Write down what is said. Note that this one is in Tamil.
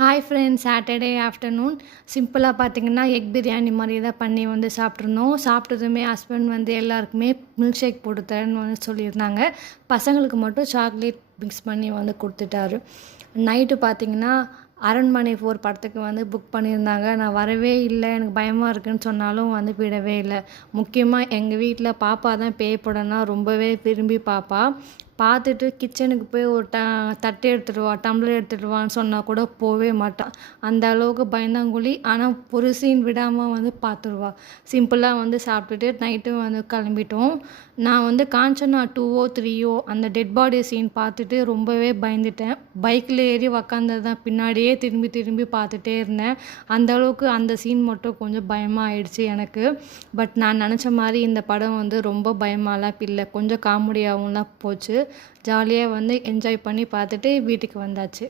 ஹாய் ஃப்ரெண்ட்ஸ், சாட்டர்டே ஆஃப்டர்நூன் சிம்பிளாக பார்த்தீங்கன்னா எக் பிரியாணி மாதிரி தான் பண்ணி சாப்பிட்ருந்தோம். சாப்பிட்டதுமே ஹஸ்பண்ட் எல்லாருக்குமே மில்க் ஷேக் போட்டு தரேன்னு சொல்லியிருந்தாங்க. பசங்களுக்கு மட்டும் சாக்லேட் மிக்ஸ் பண்ணி கொடுத்துட்டாரு. நைட்டு பார்த்தீங்கன்னா அரண்மனை 4 படத்துக்கு புக் பண்ணியிருந்தாங்க. நான் வரவே இல்லை, எனக்கு பயமாக இருக்குதுன்னு சொன்னாலும் விடவே இல்லை. முக்கியமாக எங்கள் வீட்டில் பாப்பா தான் பேய் படம்னா ரொம்பவே விரும்பி பார்த்துட்டு கிச்சனுக்கு போய் ஒரு தட்டு எடுத்துகிட்டு வா, டம்ளர் எடுத்துகிட்டு வான்னு சொன்னால் கூட போகவே மாட்டான். அந்த அளவுக்கு பயந்தாங்குழி. ஆனால் ஒரு சீன் விடாமல் பார்த்துருவா. சிம்பிளாக சாப்பிட்டுட்டு நைட்டு கிளம்பிட்டோம். நான் காஞ்சனா 2ஓ 3ஓ அந்த டெட் பாடி சீன் பார்த்துட்டு ரொம்பவே பயந்துட்டேன். பைக்கில் ஏறி உக்காந்தது தான், பின்னாடியே திரும்பி திரும்பி பார்த்துட்டே இருந்தேன். அந்த அளவுக்கு அந்த சீன் மட்டும் கொஞ்சம் பயமாக ஆயிடுச்சு எனக்கு. பட் நான் நினச்ச மாதிரி இந்த படம் ரொம்ப பயமாலாம் இல்லை, கொஞ்சம் காமெடியாகவும்லாம் போச்சு. ஜாலியாக என்ஜாய் பண்ணி பார்த்துட்டு வீட்டுக்கு வந்தாச்சு.